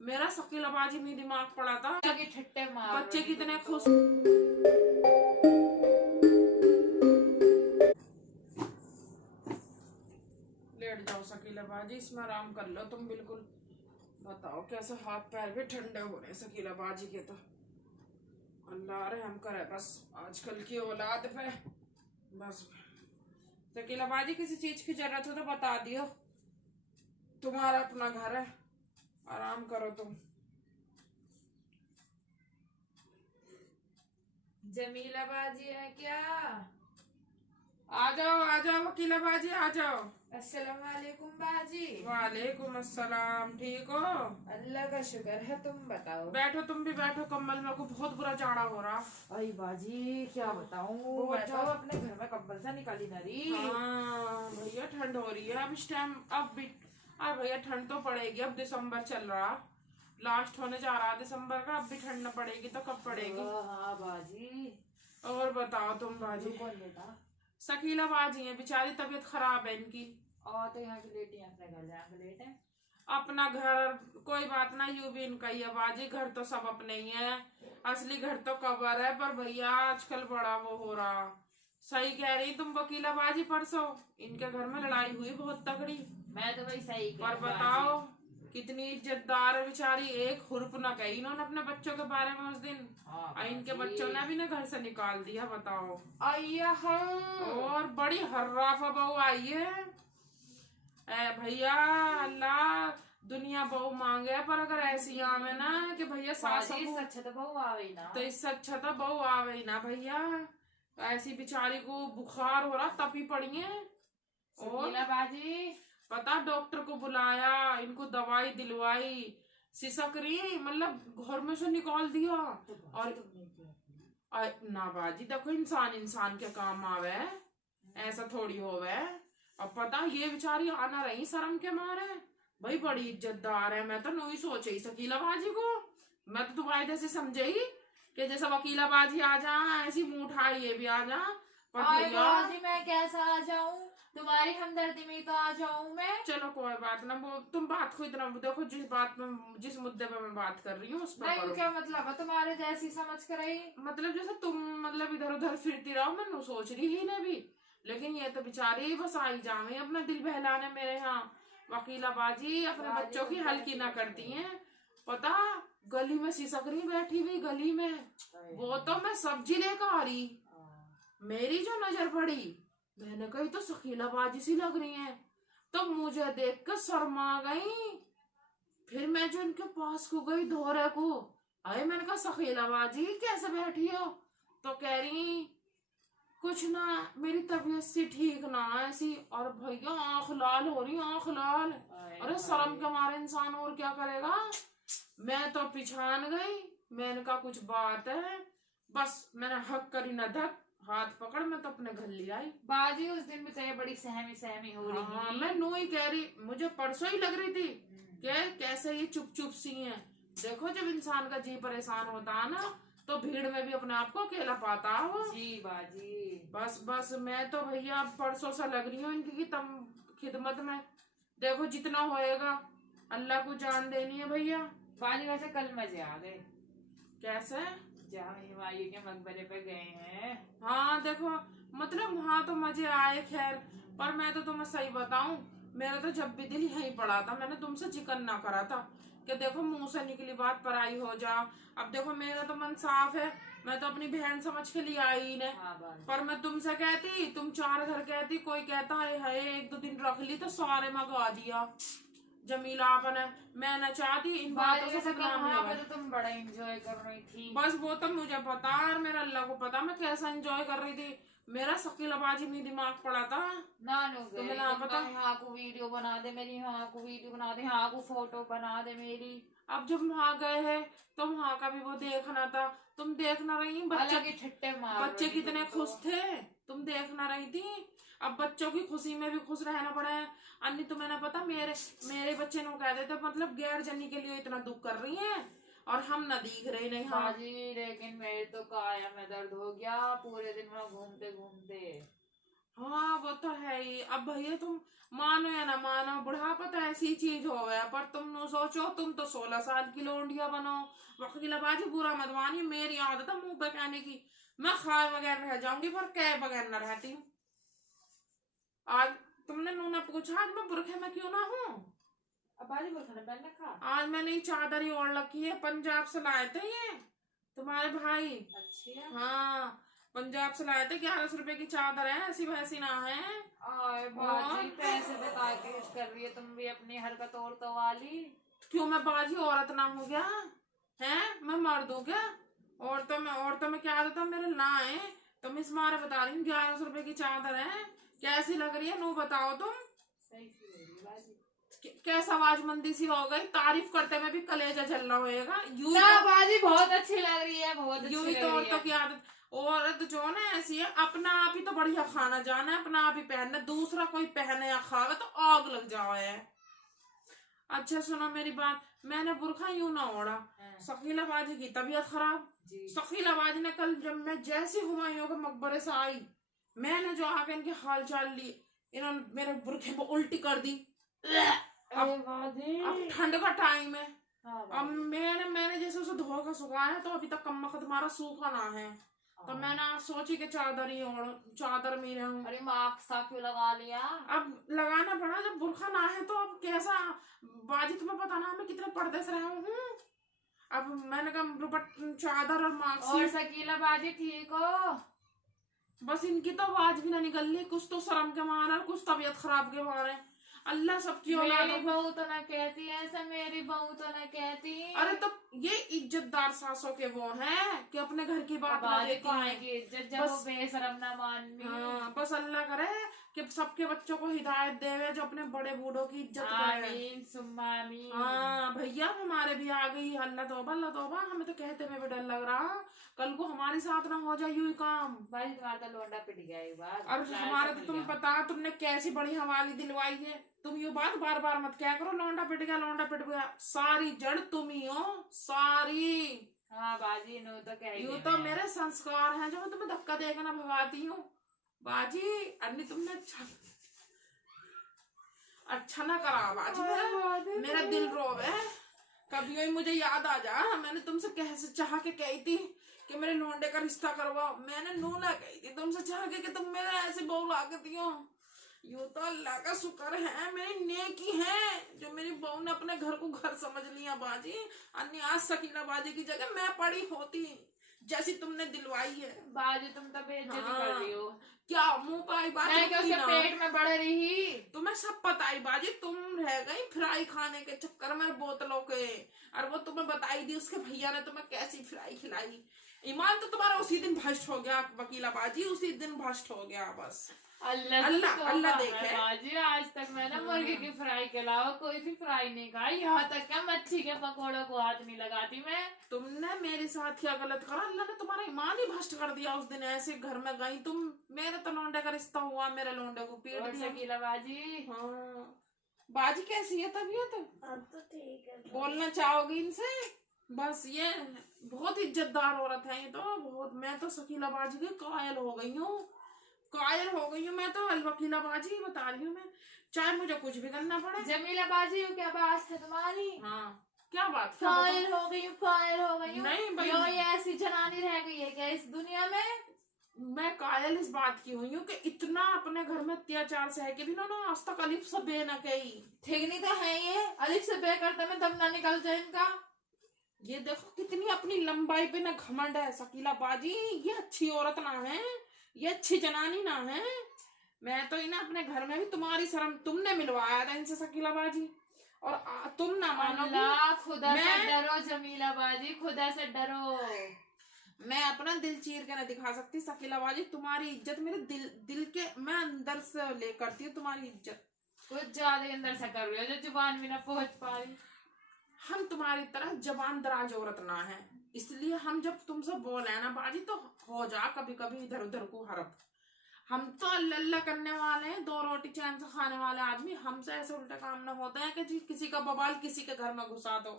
मेरा शकीलाबाजी में दिमाग पड़ा था। छट्टे मार बच्चे कितने खुश। लेट जाओ शकीलाबाजी, इसमें आराम कर लो तुम बिल्कुल। बताओ कैसे हाथ पैर भी ठंडे हो रहे शकीलाबाजी के तो। अल्लाह रहम करे बस आजकल की औलाद पे। बस शकीलाबाजी किसी चीज की जरूरत हो तो बता दियो, तुम्हारा अपना घर है, आराम करो तुम। जमीला बाजी है क्या? आ जाओ वकीलाबाजी आ जाओ। अस्सलाम वालेकुम बाजी। वालेकुम अस्सलाम। ठीक हो? अल्लाह का शुक्र है, तुम बताओ। बैठो, तुम भी बैठो। कम्बल में को बहुत बुरा जाड़ा हो रहा। अरे बाजी क्या बताऊं, मैं तो अपने घर में कंबल से निकाली ना रही। हाँ भैया ठंड हो रही है अब इस टाइम। अब भी अब भैया ठंड तो पड़ेगी। अब दिसंबर चल रहा, लास्ट होने जा रहा दिसंबर का। अब भी ठंड न पड़ेगी तो कब पड़ेगी? हाँ बाजी। और बताओ तुम बाजी। कौन लेता? शकीला बाजी है बेचारी, तबीयत खराब है इनकी। और तो यहाँ की लेट है, अपने घर जाके लेट है। अपना घर कोई बात ना, यूं भी इनका ही है बाजी। घर तो सब अपने ही है, असली घर तो कबर है। पर भैया आजकल बड़ा वो हो रहा। सही कह रही तुम वकीला बाजी, परसों इनके घर में लड़ाई हुई बहुत तगड़ी। मैं तो वही सही कह पर रही बताओ कितनी इज्जतदार है बेचारी। एक हुर्फ न कही इन्होंने अपने बच्चों के बारे में उस दिन। हाँ और इनके बाजी। बच्चों ने भी ना घर से निकाल दिया। बताओ। आइया और बड़ी हर्राफा बहू आई है। ए भैया अल्लाह दुनिया बहू मांगे, पर अगर ऐसी आवे ना कि भैया सास बाजी सच तो बहु आवे ना। तो इससे अच्छा तो बहू आवे ही ना भैया। ऐसी बेचारी को बुखार हो रहा, तपी पड़ी है। और बाजी पता डॉक्टर को बुलाया, इनको दवाई दिलवाई, सिसक रही, मतलब घर में से निकाल दिया। और ना बाजी देखो, इंसान इंसान के काम आवे, ऐसा थोड़ी होवे। अब पता ये बेचारी आना रही शर्म के मारे। भाई बड़ी इज्जतदार है। मैं तो नहीं सोची शकीला बाजी को। मैं तो तुम्हारे जैसे समझे ही कि जैसे वकीला बाजी आ जा ऐसी मुंह उठाई ये भी आ जा। पर भैया बाजी मैं कैसा आ जाऊं, तुम्हारी हमदर्दी में तो आ जाऊं मैं। चलो कोई बात ना, वो तुम बात को इतना देखो, जिस मुद्दे पे मैं बात कर रही हूँ उस पर करो। क्या मतलब है तुम्हारे जैसी समझ कर आई? मतलब जैसे तुम मतलब इधर उधर फिरती रहो, मैं सोच रही ही ने भी। लेकिन ये तो बेचारी बस आई जावे अपना दिल बहलाने मेरे यहाँ। वकीला बाजी अपने बच्चों की हल्की ना करती हैं। पता गली में सिसकरी बैठी हुई गली में, वो तो मैं सब्जी लेकर आ रही, मेरी जो नजर पड़ी, मैंने कही तो शकीला बाजी सी लग रही है। तो मुझे देख कर शर्मा गई। फिर मैं जो इनके पास को गई धोरे को, अरे मैंने कहा शकीला बाजी कैसे बैठी हो? तो कह रही कुछ ना, मेरी तबीयत सी ठीक ना ऐसी। और भैया आंख लाल हो रही, आंख लाल। अरे शर्म के मारे इंसान और क्या करेगा। मैं तो पिछान गई। मैंने कहा कुछ बात है, बस मैंने हक करी न धक, हाथ पकड़ मैं तो अपने घर ले आई। बाजी उस दिन भी तो ये बड़ी सहमी सहमी हो रही हाँ थी। मैं नू ही कह रही, मुझे परसों ही लग रही थी कि कैसे ये चुप चुप सी हैं। देखो जब इंसान का जी परेशान होता है ना, तो भीड़ में भी अपने आप को अकेला पाता है वो। जी बाजी। बस बस मैं तो भैया परसों से लग रही हूँ इनकी तम खिदमत में। देखो जितना होएगा, अल्लाह को जान देनी है भैया। बाजी वैसे कल मजे आ गए, कैसे? जहाँ हुमायूं के मकबरे पे गए हैं। हाँ देखो, मतलब वहाँ तो मजे आए खैर। पर मैं तो तुम्हें सही बताऊं, मेरा तो जब भी दिल यहीं पड़ा था, मैंने तुमसे चिकन ना करा था कि देखो मुंह से निकली बात पराई हो जा। अब देखो मेरा तो मन साफ है, मैं तो अपनी बहन समझ के लिए आई ने। पर मैं तुमसे कहती, तुम चार घर कहती, कोई कहता है एक दो दिन रख ली तो सारे मंगा दिया। जमीला आपने, मैं न चाहती इन बातों से बदनामी हो। तो तुम बड़ा एंजॉय कर रही थी। बस वो तो मुझे पता है, और मेरा अल्लाह को पता मैं कैसा एंजॉय कर रही थी। मेरा शकीलाबाजी में दिमाग पड़ा था। नानू तुम्हें ना पता, यहाँ को वीडियो बना दे मेरी, यहाँ को वीडियो बना दे, यहाँ को फोटो बना दे मेरी। अब जब वहां गए हैं तो वहां का भी वो देखना था। तुम देखना रही बच्चे कितने खुश थे, तुम देखना रही थी। अब बच्चों की खुशी में भी खुश रहना पड़ा है। अन्य तुम्हें ना पता, मेरे मेरे बच्चे ने कह देते मतलब गैर जनी के लिए इतना दुख कर रही हैं और हम ना दिख रहे नहीं। हाँ लेकिन मेरे तो काया में दर्द हो गया पूरे दिन में घूमते घूमते। हाँ वो तो है ही। अब भैया तुम मानो या ना मानो, बुढ़ापा तो ऐसी चीज हो गया, पर तुम न सोचो, तुम तो 16 साल की लोंडिया बनो। वकीला बाजी बुरा मत मानिए, मेरी आदत है मुंह पे कहने की। मैं खाए बगैर रह जाऊंगी पर कहे बगैर न रहती हूँ। आज तुमने नूना पूछा आज मैं बुरखे में क्यों ना हूँ। अब बाजी बोल खाना पहन रखा। आज मैंने ये चादर ही ओढ़ रखी है, पंजाब से लाए थे ये तुम्हारे भाई। अच्छा। हाँ पंजाब से लाए थे, 1100 रुपए की चादर है, ऐसी वैसी ना है। आए बाजी और पैसे बता के यूज कर रही है तुम भी अपनी हरकत और तो वाली। क्यों मैं बाजी औरत ना हूँ क्या? है मैं मर्द हूँ क्या? औरतों में क्या आदत है मेरे ना है। तुम इस मारे बता रही हूँ, 1100 रुपए की चादर है, कैसी लग रही है? नो बताओ तुम। सही सी लग रही है बाजी। कैसा आवाजमंदी सी हो गई, तारीफ करते में भी कलेजा चल रहा होएगा। यूं ना तो बाजी बहुत अच्छी लग रही है, बहुत अच्छी यूं लग ही तो रही औरतों है। की आदत। औरत जो है ना ऐसी है, अपना आप ही तो बढ़िया खाना जाना है, अपना आप ही पहनना, दूसरा कोई पहने या खावे तो आग लग जाए। अच्छा सुनो मेरी बात, मैंने बुरखा यूं ना ओढ़ा। हाँ। शकीला बाजी की तबीयत खराब। जी। शकीला बाजी ने कल जब मैं जैसी हुमायूं के मकबरे से आई, मैंने जो आके इनके हाल चाल ली, इन्होंने मेरे बुरखे को उल्टी कर दी। अरे बाजी। अब ठंड का टाइम है। हाँ अब बाजी। मैंने जैसे उसे धो का सुखाया है, तो अभी तक कम वक्त हमारा सूखा ना है। तो हाँ। मैंने आज सोची कि चादर ही ओढ़, चादर में ही रहूं। अरे मास्क सा क्यों लगा लिया? अब लगाना पड़ा, जब बुरखा ना है तो अब कैसा। बाजी तुम्हें पता ना मैं कितने पर्दे से रहा हूँ। अब मैंने कहा चादर और मास्क। और शकीला बाजी ठीक हो? बस इनकी तो आवाज भी ना निकल रही, कुछ तो शर्म के मारे और कुछ तबीयत खराब के मारे। अल्लाह सबकी औलाद। मेरी बहू तो ना कहती ऐसा, मेरी बहू तो ना कहती। अरे तो ये इज्जतदार सासों के वो हैं कि अपने घर की बात ना बाजी देती को हैं। आएगी इज्जत जब बस- वो बेशरम ना मान ली। हाँ बस अल्लाह करे कि सबके बच्चों को हिदायत देवे जो अपने बड़े बूढ़ों की इज्जत करे। आमीन सुम्मा आमीन। हाँ भैया हमारे भी आ गई, अल्लाह तौबा, हमें तो कहते हुए भी डर लग रहा कल को हमारे साथ ना हो जाए यूं काम। भाई तुम्हारा तो लोंडा पिट गया एक बार। और हमारे तो तुम पता तुमने कैसी बड़ी हवाली दिलवाई है। तुम ये बात बार बार मत क्या करो, लौंडा पिट गया लौंडा पिट गया, सारी जड़ तुम ही हो सारी। हाँ बाजी नो तो कह यूं तो मेरे संस्कार हैं जो मैं तुम्हें धक्का देकर ना भगाती हूँ। बाजी अन्नी तुमने अच्छा ना करा बाजी, मेरा दिल रोवे। कभी कोई मुझे याद आ जा, मैंने तुमसे कैसे चाह के कही थी कि मेरे लोंडे का रिश्ता करवाओ। मैंने नूना कही थी तुमसे चाह के तुम मेरे ऐसे बहू ला के दियो। यूं तो अल्लाह का शुक्र है, मेरी नेकी है जो मेरी बहू ने अपने घर को घर समझ लिया बाजी। अन्य आज शकीला बाजी की जगह मैं पड़ी होती जैसी तुमने दिलवाई है। बाजी तुम तो बेइज्जती कर रही हो। क्या मुंह पर आई बात मैं क्या होती उसके ना। पेट में बढ़ रही। तुम्हें सब पता ही बाजी, तुम रह गई फ्राई खाने के चक्कर में बोतलों के। और वो तुम्हें बताई दी उसके भैया ने तुम्हें कैसी फ्राई खिलाई। ईमान तो तुम्हारा उसी दिन भ्रष्ट हो गया वकीला बाजी, उसी दिन भ्रष्ट हो गया बस। अल्लाह देखे। बाजी आज तक मैंने मुर्गे की फ्राई के अलावा कोई सी फ्राई नहीं खाई, यहाँ तक क्या मच्छी के पकौड़ों को हाथ नहीं लगाती मैं। तुमने मेरे साथ क्या गलत करा, अल्लाह ने तुम्हारा ईमान ही भ्रष्ट कर दिया। उस दिन ऐसे घर में गई तुम, मेरे तो लोंडे का रिश्ता हुआ, मेरे लोंडे को पीट दिया। शकीला बाजी। हाँ बाजी कैसी है तबीयत? अब तो ठीक है। बोलना चाहोगी इनसे? बस ये बहुत इज्जतदार औरत है ये तो बहुत। मैं तो शकीला बाजी की कायल हो गई हूँ, कायल हो गई हूँ मैं तो। वकीला बाजी बता रही हूँ मैं, चाहे मुझे कुछ भी करना पड़े। जमीला बाजी क्या बात है तुम्हारी? हाँ क्या बात? कायल हो गई हूँ, कायल हो गई हूँ। नहीं भाई, क्यों ये ऐसी जनानी रह गई है क्या इस दुनिया में? मैं कायल इस बात की हुई हूँ कि इतना अपने घर में अत्याचार सह के भी ना आज तक अलिफ से बे न कही। ठिकनी तो है ये, अलिफ से बे करते में दम ना निकल जाए इनका। ये देखो कितनी अपनी लंबाई पे ना घमंड है शकीला बाजी। ये अच्छी औरत ना है, ये अच्छी जनानी ना है। मैं तो इन्हें अपने घर में भी तुम्हारी शर्म तुमने मिलवाया था इनसे शकीला बाजी, और तुम ना अल्लाह खुदा से मैं- डरो जमीला बाजी, खुदा से डरो। मैं अपना दिल चीर के ना दिखा सकती शकीला बाजी। तुम्हारी इज्जत मेरे दिल के मैं अंदर से ले करती हूँ तुम्हारी इज्जत। कुछ ज्यादा अंदर से कर रही हो जो जुबान भी ना पहुंच पा रही। हम तुम्हारी तरह जबान दराज औरत ना है, इसलिए हम जब तुमसे बोले ना बाजी तो हो जा कभी कभी इधर उधर को हरप। हम तो अल्लाह अल्लाह करने वाले हैं, 2 रोटी चैन से खाने वाले आदमी। हमसे ऐसे उल्टे काम ना होते हैं कि जी किसी का बवाल किसी के घर में घुसा दो।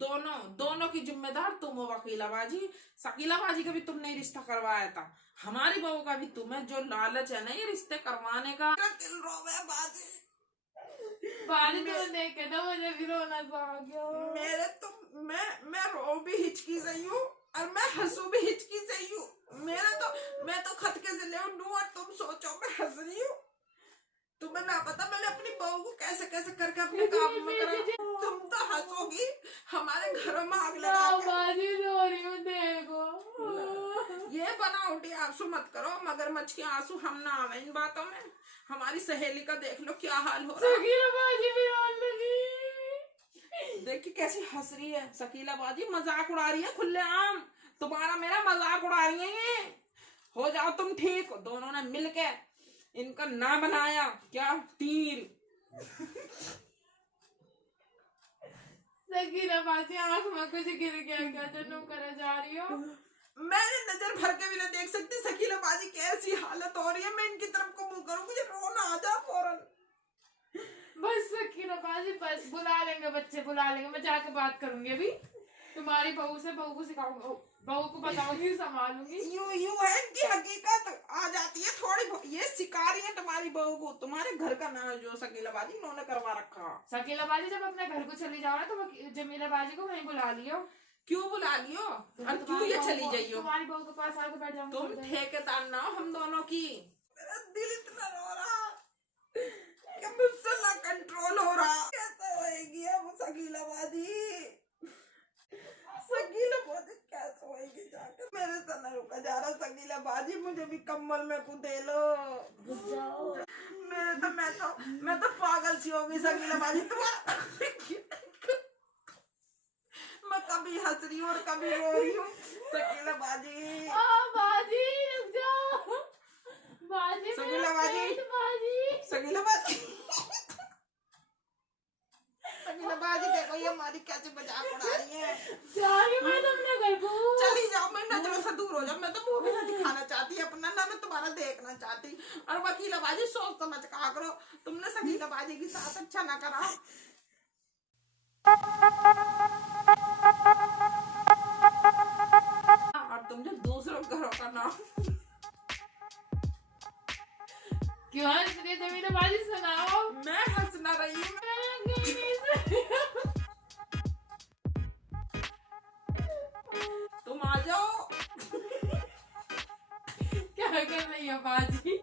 दोनों दोनों की जिम्मेदार तुम हो वकीला बाजी। शकीला बाजी का भी तुमने ही रिश्ता करवाया था, हमारी बहू का भी तुम्हें जो लालच है ना ये रिश्ते करवाने का। मेरा दिल रोवे बाजी। बाजी तो देख के तो मुझे भी रोना सा आ गया। मेरे तो मैं रो भी हिचकी से ही हूँ और मैं हंसू भी हिचकी से ही हूँ। मैं तो खतके से ले उठूं और तुम सोचो मैं हंस रही हूँ। तुम्हें ना पता मैंने अपनी बहू को कैसे कैसे करके अपने काबू में करा। तुम तो हंसोगी, हमारे घरों में आग लगा के। बाजी रो रही हूँ देखो। ये बनावटी आंसू मत करो, मगरमच्छ के आंसू हम ना आवे इन बातों में। हमारी सहेली का देख लो क्या हाल हो रहा है। शकीला बाजी भी रोने लगी। देखिए कैसी हंस रही है शकीला बाजी, मजाक उड़ा रही है खुलेआम। तुम्हारा मेरा मजाक उड़ा रही है ये। हो जाओ तुम ठीक, दोनों ने मिलके इनका ना बनाया क्या तीर। शकीला बाजी आंख में कुछ गिर गया क्या जो तुम करे जा रही हो? मैंने नजर भर के भी ना देख सकती शकीला बाजी कैसी हालत हो रही है। मैं इनकी तरफ को मुंह करूं मुझे रोना आ जा फौरन। बस शकीला बाजी बस बुला लेंगे, बच्चे बुला लेंगे, मैं जाके बात करूंगी अभी तुम्हारी बहू से। बहू को सिखाऊंगा, बहू को बताऊंगी, संभालूंगी। यूं है इनकी हकीकत आ जाती है थोड़ी। ये सिखा रही है तुम्हारी बहू को, तुम्हारे घर का नाम जो शकीला बाजी इन्होंने करवा रखा। शकीला बाजी जब अपने घर को चली जाओ ना तो जमीला बाजी को वहीं बुला लियो। क्यों बुला लियो और क्यों ये चली जाइयो? तुम्हारी बहू के पास आके बैठ जाऊंगी। तुम ठेकेदार ना हो हम दोनों की। मेरा दिल इतना रो रहा कि मुझसे ना कंट्रोल हो रहा। कैसे होएगी अब शकीला बाजी? शकीला बाजी कैसे होएगी जाकर? मेरे से न रुका जा रहा शकीला बाजी, मुझे भी कम्बल में कुदे लो। मैं तो पागल सी हो गई शकीला बाजी तुम्हारा। मैं कभी हंस रही हूँ और कभी रो रही हूँ शकीला बाजी। बाजी रुक जाओ। बाजी शकीला बाजी, शकीला बाजी, शकीला बाजी देखो ये हमारी कैसे मजाक उड़ा रही है। जाओगी मैं तुमने घर को। चली जाओ, मैं नजरों से दूर हो जाओ। मैं तो मुंह भी ना दिखाना चाहती अपना, ना मैं तुम्हारा देखना चाहती। और वकीला बाजी सोच समझ कहा करो, तुमने शकीला बाजी के साथ अच्छा ना करा। और तुम जो दूसरों घरों का नाम क्यों हंस रही है? जमीला बाजी सुनाओ। मैं हंस ना रही हूँ। तुम आ जाओ। क्या कर रही है बाजी?